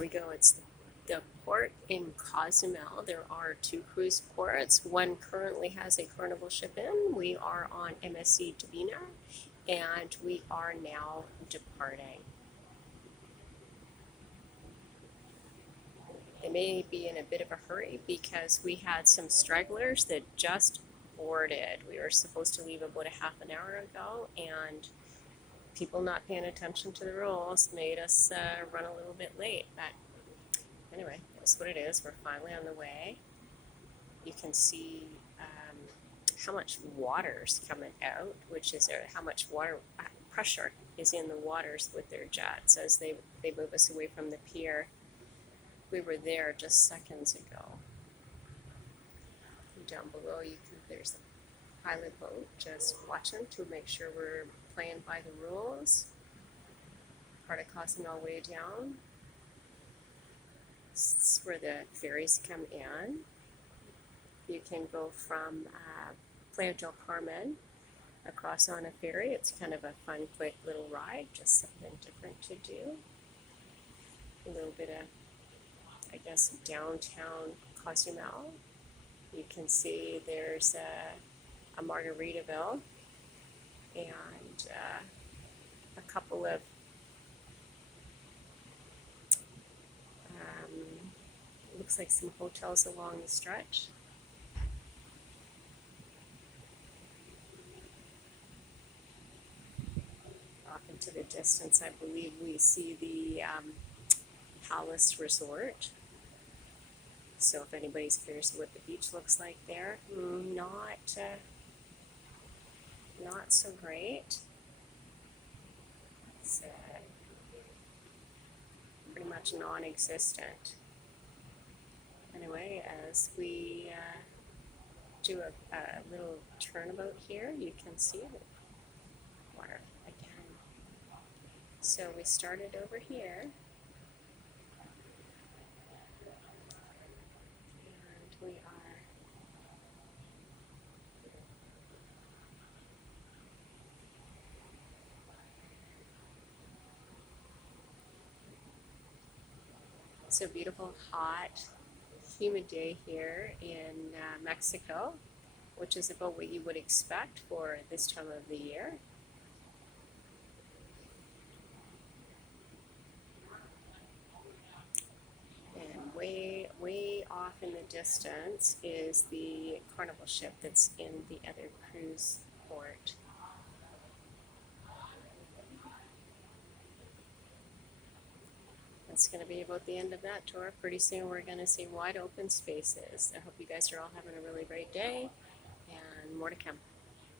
we go. It's the port in Cozumel. There are two cruise ports. One currently has a Carnival ship in. We are on MSC Divina, and we are now departing. They may be in a bit of a hurry because we had some stragglers that just boarded. We were supposed to leave about a half an hour ago, and people not paying attention to the rules made us run a little bit late. But anyway, that's what it is. We're finally on the way. You can see how much water's coming out, which is how much water pressure is in the waters with their jets as they move us away from the pier. We were there just seconds ago. And down below, there's a pilot boat just watching to make sure we're playing by the rules. Part of Cozumel way down. This is where the ferries come in. You can go from Playa del Carmen across on a ferry. It's kind of a fun, quick little ride, just something different to do. A little bit of, I guess, downtown Cozumel. You can see there's a Margaritaville and a couple of looks like some hotels along the stretch. Off into the distance, I believe we see the Palace Resort. So if anybody's curious what the beach looks like there, not so great. It's pretty much non-existent. Anyway, as we do a little turnabout here, you can see the water again. So we started over here. We are it's a beautiful, hot, humid day here in Mexico, which is about what you would expect for this time of the year. And way off in the distance is the Carnival ship that's in the other cruise port. That's going to be about the end of that tour. Pretty soon we're going to see wide open spaces. I hope you guys are all having a really great day, and more to come.